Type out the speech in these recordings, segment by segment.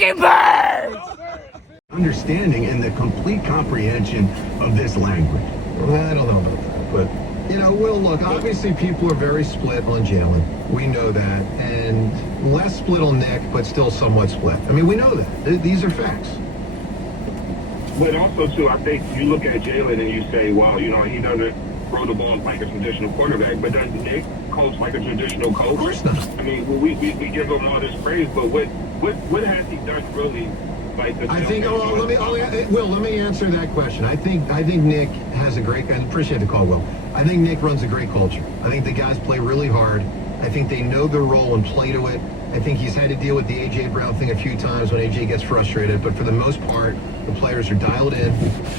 fucking birds! Understanding and the complete comprehension of this language. Well, I don't know about that, but, Will, look, obviously people are very split on Jalen. We know that. And less split on Nick, but still somewhat split. I mean, we know that. These are facts. But also, too, I think you look at Jalen and you say, wow, he doesn't throw the ball like a traditional quarterback, but does Nick coach like a traditional coach? Of course not. I mean, we give him all this praise, but what has he done really? I think. Let me answer that question. I think Nick has a great. I appreciate the call, Will. I think Nick runs a great culture. I think the guys play really hard. I think they know their role and play to it. I think he's had to deal with the A.J. Brown thing a few times when A.J. gets frustrated. But for the most part, the players are dialed in.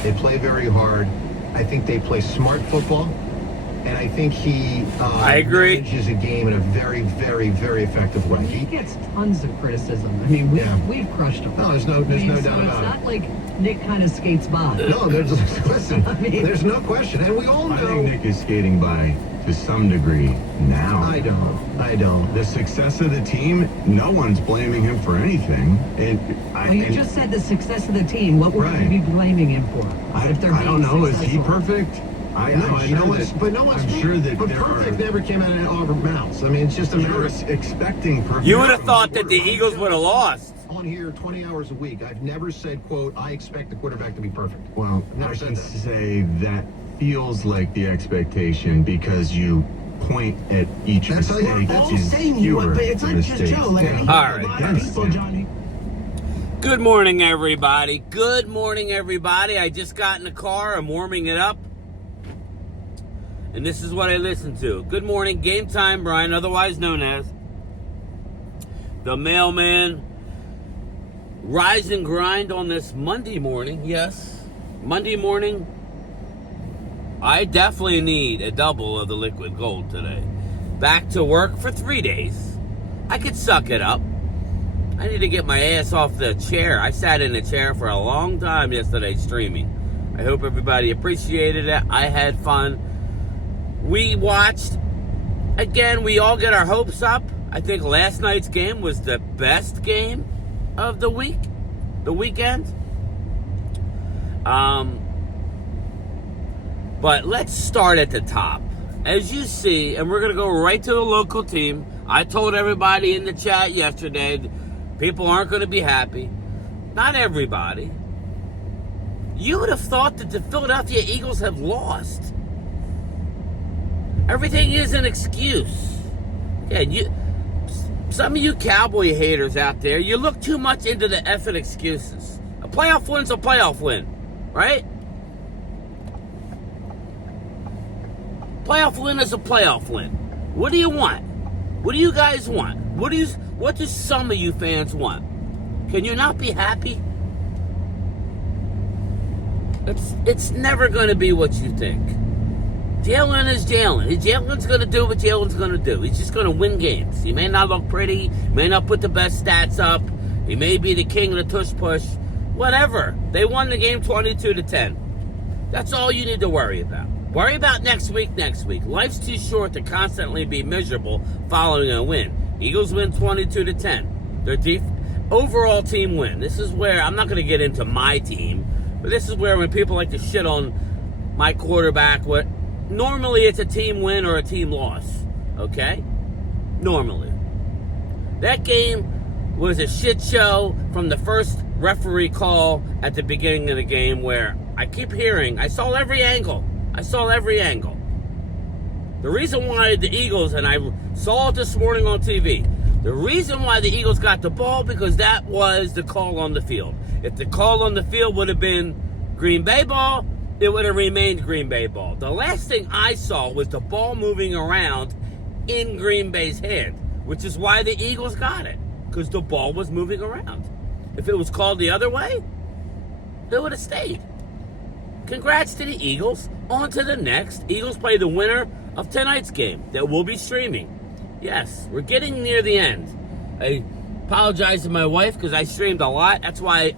They play very hard. I think they play smart football. And I think he I agree. manages a game in a very, very, very effective way. He gets tons of criticism. I mean, we've crushed him. No, there's no doubt about it. It's not like Nick kind of skates by. No, listen, there's no question. And we all know. I think Nick is skating by to some degree now. I don't. The success of the team, no one's blaming him for anything. You just said the success of the team. What would you be blaming him for? I don't know. Is he perfect? I'm sure that perfect never came out of our mouths. I mean, it's just a matter of expecting perfect. You would have thought that the Eagles would have lost. On here 20 hours a week. I've never said, quote, I expect the quarterback to be perfect. Well, never I said can that. say that feels like the expectation because you point at each mistake. But it's not just Joe. All right. People, Johnny. Good morning, everybody. Good morning, everybody. I just got in the car. I'm warming it up. And this is what I listen to. Good morning, Game Time Brian, otherwise known as the Mailman. Rise and grind on this Monday morning. Yes, Monday morning. I definitely need a double of the liquid gold today. Back to work for 3 days. I could suck it up. I need to get my ass off the chair. I sat in a chair for a long time yesterday streaming. I hope everybody appreciated it. I had fun. We watched, again, we all get our hopes up. I think last night's game was the best game of the weekend. But let's start at the top. As you see, and we're going to go right to the local team. I told everybody in the chat yesterday, people aren't going to be happy. Not everybody. You would have thought that the Philadelphia Eagles have lost. Everything is an excuse. Yeah, some of you Cowboy haters out there, you look too much into the effing excuses. A playoff win's a playoff win, right? Playoff win is a playoff win. What do you want? What do you guys want? What do some of you fans want? Can you not be happy? It's never going to be what you think. Jalen is Jalen. Jalen's going to do what Jalen's going to do. He's just going to win games. He may not look pretty, may not put the best stats up. He may be the king of the tush push. Whatever. They won the game 22-10. That's all you need to worry about. Worry about next week. Life's too short to constantly be miserable following a win. Eagles win 22-10. Their overall team win. This is where, I'm not going to get into my team, but this is where when people like to shit on my quarterback, normally it's a team win or a team loss, okay? Normally. That game was a shit show from the first referee call at the beginning of the game where I keep hearing, I saw every angle. The reason why the Eagles, and I saw it this morning on TV, the reason why the Eagles got the ball because that was the call on the field. If the call on the field would have been Green Bay ball, it would have remained Green Bay ball. The last thing I saw was the ball moving around in Green Bay's hand, which is why the Eagles got it, because the ball was moving around. If it was called the other way, it would have stayed. Congrats to the Eagles. On to the next. Eagles play the winner of tonight's game that will be streaming. Yes, we're getting near the end. I apologize to my wife because I streamed a lot. That's why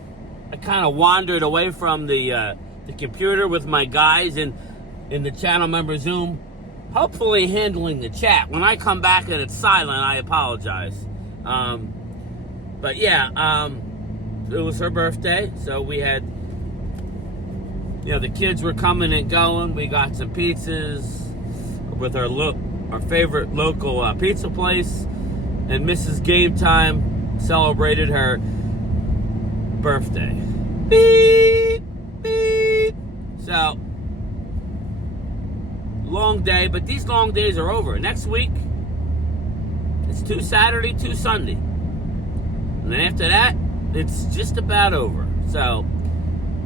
I kind of wandered away from the computer with my guys in the channel member Zoom, hopefully handling the chat. When I come back and it's silent, I apologize. But yeah, was her birthday, so we had, the kids were coming and going. We got some pizzas with our favorite local pizza place, and Mrs. Game Time celebrated her birthday. Beep, beep. So, long day, but these long days are over. Next week, it's 2 Saturday, 2 Sunday. And then after that, it's just about over. So,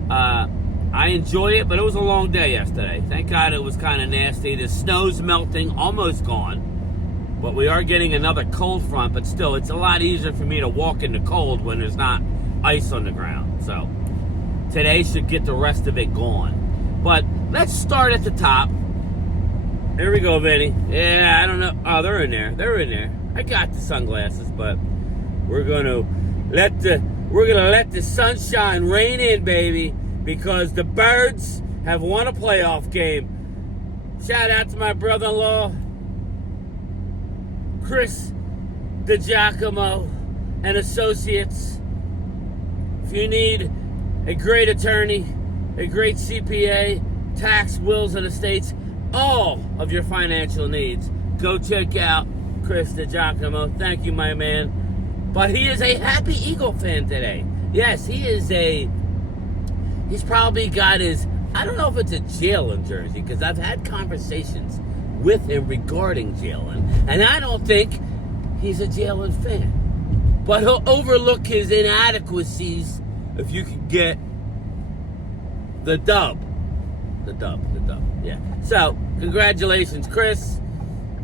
I enjoy it, but it was a long day yesterday. Thank God it was kind of nasty. The snow's melting, almost gone. But we are getting another cold front, but still, it's a lot easier for me to walk in the cold when there's not ice on the ground. So, today should get the rest of it gone. But let's start at the top. Here we go, Vinny. Yeah, I don't know. Oh, they're in there. They're in there. I got the sunglasses, but we're gonna let the sunshine rain in, baby, because the Birds have won a playoff game. Shout out to my brother-in-law, Chris DiGiacomo and Associates. If you need a great attorney, a great CPA, tax, wills, and estates, all of your financial needs, go check out Chris DiGiacomo. Thank you, my man. But he is a happy Eagle fan today. Yes, he's probably got his, I don't know if it's a Jalen jersey, because I've had conversations with him regarding Jalen, and I don't think he's a Jalen fan. But he'll overlook his inadequacies if you can get the dub. The dub, yeah. So, congratulations, Chris,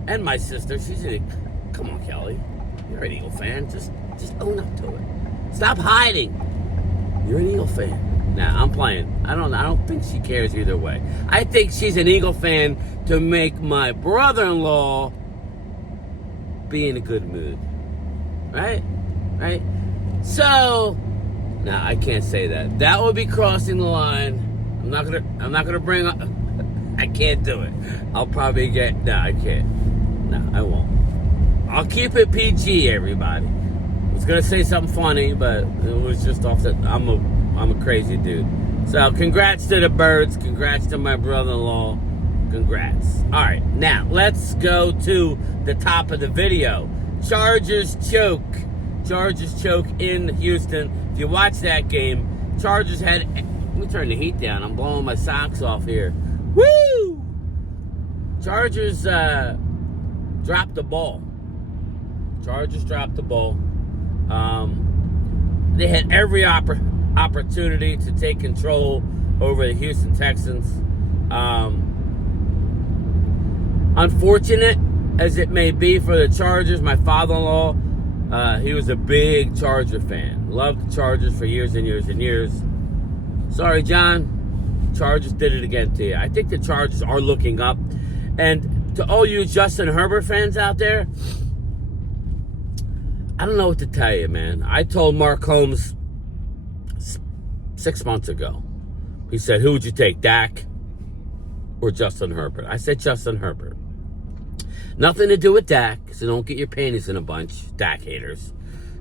and my sister. Come on, Kelly. You're an Eagle fan. Just own up to it. Stop hiding. You're an Eagle fan. Nah, I'm playing. I don't think she cares either way. I think she's an Eagle fan to make my brother-in-law be in a good mood. Right? So, nah, I can't say that. That would be crossing the line. I'm not gonna bring up. I can't do it. I'll probably get. No, I can't. No, I won't. I'll keep it PG, everybody. I was gonna say something funny, but it was just off the. I'm a crazy dude. So, congrats to the Birds. Congrats to my brother-in-law. Congrats. All right, now let's go to the top of the video. Chargers choke in Houston. If you watch that game, Chargers had. Let me turn the heat down. I'm blowing my socks off here. Woo! Chargers dropped the ball. They had every opportunity to take control over the Houston Texans. Unfortunate as it may be for the Chargers, my father-in-law, he was a big Charger fan. Loved the Chargers for years and years and years. Sorry, John. Chargers did it again to you. I think the Chargers are looking up. And to all you Justin Herbert fans out there, I don't know what to tell you, man. I told Mark Holmes 6 months ago. He said, who would you take, Dak or Justin Herbert? I said Justin Herbert. Nothing to do with Dak, so don't get your panties in a bunch, Dak haters.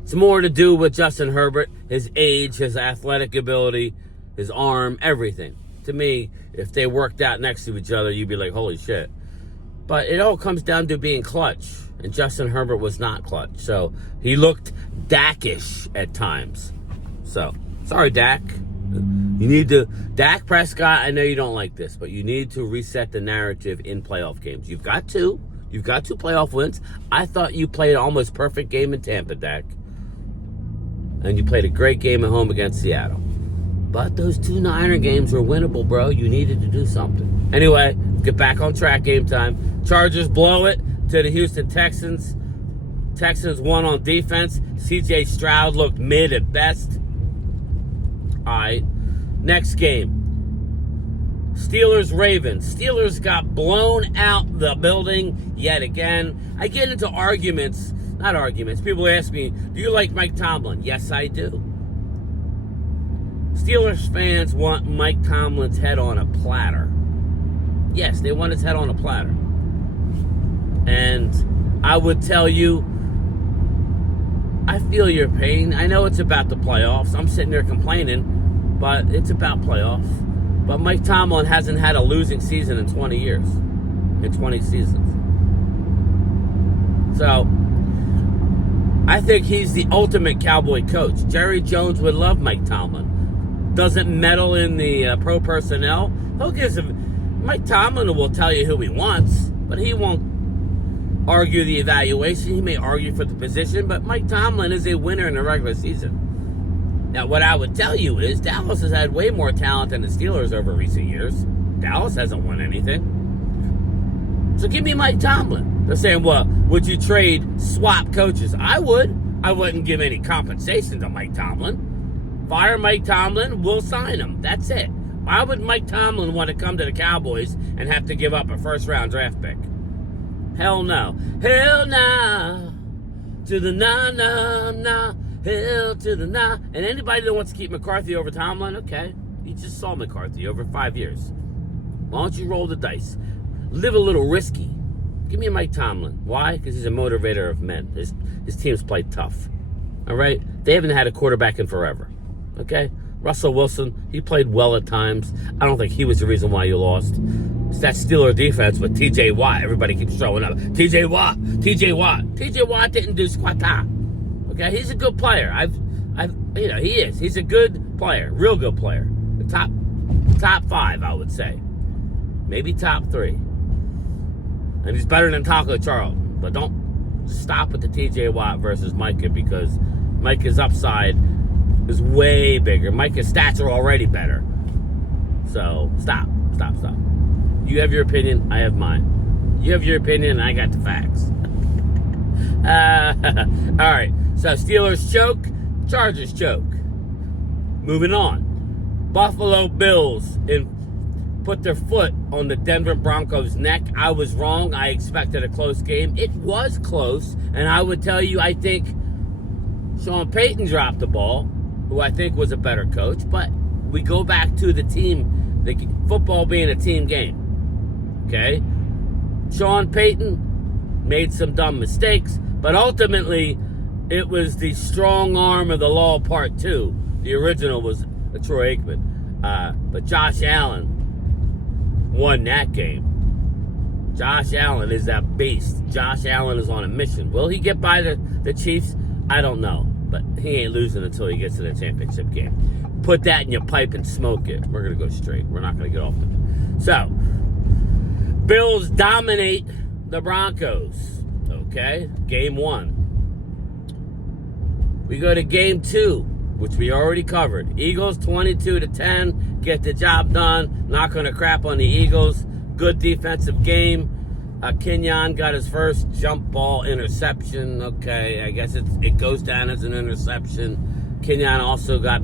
It's more to do with Justin Herbert, his age, his athletic ability, his arm, everything. To me, if they worked out next to each other, you'd be like, holy shit. But it all comes down to being clutch. And Justin Herbert was not clutch. So he looked Dak-ish at times. So, sorry, Dak. You need to, Dak Prescott, I know you don't like this, but you need to reset the narrative in playoff games. You've got two playoff wins. I thought you played an almost perfect game in Tampa, Dak. And you played a great game at home against Seattle. But those 2 Niner games were winnable, bro. You needed to do something. Anyway, get back on track, game time. Chargers blow it to the Houston Texans. Texans won on defense. C.J. Stroud looked mid at best. All right, next game. Steelers-Ravens. Steelers got blown out the building yet again. I get into arguments. Not arguments. People ask me, do you like Mike Tomlin? Yes, I do. Steelers fans want Mike Tomlin's head on a platter. Yes, they want his head on a platter. And I would tell you, I feel your pain. I know it's about the playoffs. I'm sitting there complaining, but it's about playoffs. But Mike Tomlin hasn't had a losing season in 20 years, in 20 seasons. So, I think he's the ultimate Cowboy coach. Jerry Jones would love Mike Tomlin. Doesn't meddle in the pro personnel. Mike Tomlin will tell you who he wants, but he won't argue the evaluation. He may argue for the position, but Mike Tomlin is a winner in the regular season. Now, what I would tell you is Dallas has had way more talent than the Steelers over recent years. Dallas hasn't won anything. So give me Mike Tomlin. They're saying, well, would you swap coaches? I would. I wouldn't give any compensation to Mike Tomlin. Fire Mike Tomlin, we'll sign him. That's it. Why would Mike Tomlin want to come to the Cowboys and have to give up a first-round draft pick? Hell no. Hell nah. To the nah. Hell to the nah. And anybody that wants to keep McCarthy over Tomlin, okay. You just saw McCarthy over 5 years. Why don't you roll the dice? Live a little risky. Give me a Mike Tomlin. Why? Because he's a motivator of men. His teams play tough. All right? They haven't had a quarterback in forever. Okay? Russell Wilson, he played well at times. I don't think he was the reason why you lost. It's that Steeler defense with T.J. Watt. Everybody keeps showing up. T.J. Watt. T.J. Watt didn't do squat-ta. Okay? He's a good player. He is. He's a good player. Real good player. The top 5, I would say. Maybe top 3. And he's better than Taco Charlton. But don't stop with the T.J. Watt versus Micah, because Micah's upside is way bigger. Micah's stats are already better. So, stop. You have your opinion, I have mine. You have your opinion, and I got the facts. All right. So, Steelers choke, Chargers choke. Moving on. Buffalo Bills put their foot on the Denver Broncos' neck. I was wrong. I expected a close game. It was close, and I would tell you, I think Sean Payton dropped the ball, who I think was a better coach, but we go back to the team, the football being a team game. Okay? Sean Payton made some dumb mistakes, but ultimately, it was the strong arm of the law part 2. The original was Troy Aikman. But Josh Allen won that game. Josh Allen is that beast. Josh Allen is on a mission. Will he get by the Chiefs? I don't know. But he ain't losing until he gets to the championship game. Put that in your pipe and smoke it. We're going to go straight. We're not going to get off it. So, Bills dominate the Broncos. Okay? Game 1. We go to game 2, which we already covered. Eagles 22-10. Get the job done. Not going to crap on the Eagles. Good defensive game. Kenyon got his first jump ball interception. Okay, I guess it goes down as an interception. Kenyon also got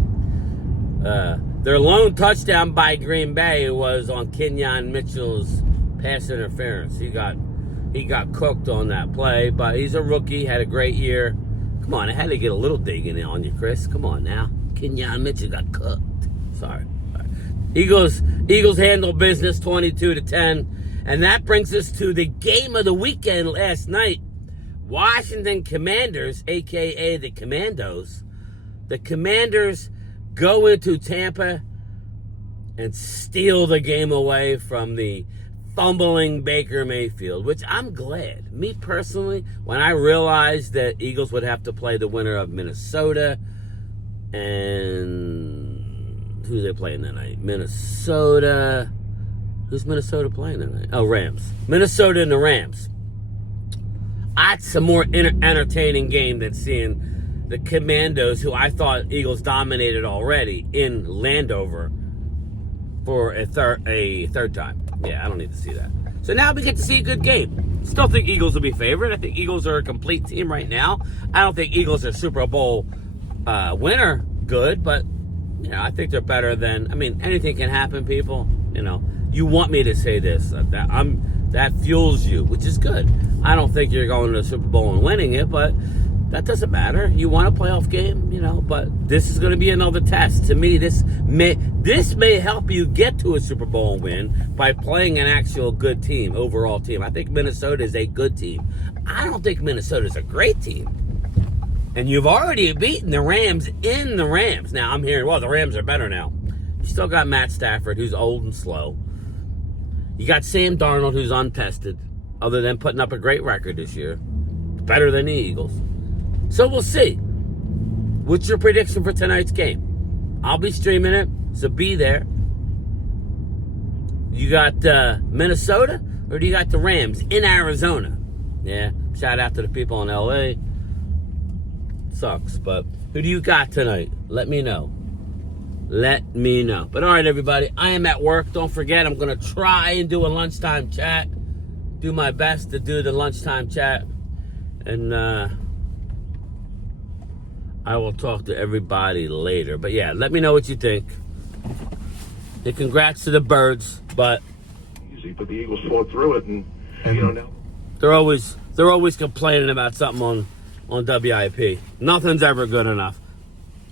their lone touchdown by Green Bay was on Kenyon Mitchell's pass interference. He got cooked on that play, but he's a rookie. Had a great year. Come on, I had to get a little digging on you, Chris. Come on now. Kenyon Mitchell got cooked. Sorry. Eagles handle business 22-10. And that brings us to the game of the weekend last night. Washington Commanders, a.k.a. the Commandos. The Commanders go into Tampa and steal the game away from the fumbling Baker Mayfield, which I'm glad. Me personally, when I realized that Eagles would have to play the winner of Minnesota and who they playing tonight? Minnesota. Who's Minnesota playing tonight? Oh, Rams. Minnesota and the Rams. That's a more entertaining game than seeing the Commandos, who I thought Eagles dominated already, in Landover for a third time. Yeah, I don't need to see that. So now we get to see a good game. Still think Eagles will be favored. I think Eagles are a complete team right now. I don't think Eagles are Super Bowl winner good, but I think they're better than. Anything can happen, people. You want me to say this. That fuels you, which is good. I don't think you're going to the Super Bowl and winning it, but that doesn't matter. You want a playoff game, but this is going to be another test. To me, this may help you get to a Super Bowl win by playing an actual good team, overall team. I think Minnesota is a good team. I don't think Minnesota is a great team. And you've already beaten the Rams in the Rams. Now, I'm hearing, well, the Rams are better now. You still got Matt Stafford, who's old and slow. You got Sam Darnold, who's untested, other than putting up a great record this year. Better than the Eagles. So we'll see. What's your prediction for tonight's game? I'll be streaming it, so be there. You got Minnesota, or do you got the Rams in Arizona? Yeah, shout out to the people in L.A. Sucks, but who do you got tonight? Let me know. Let me know. But all right, everybody, I am at work. Don't forget, I'm going to try and do a lunchtime chat. Do my best to do the lunchtime chat. And I will talk to everybody later. But yeah, let me know what you think. And congrats to the Birds, but Easy, but the Eagles fought through it, and you know now. they're always complaining about something on WIP. Nothing's ever good enough.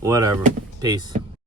Whatever. Peace.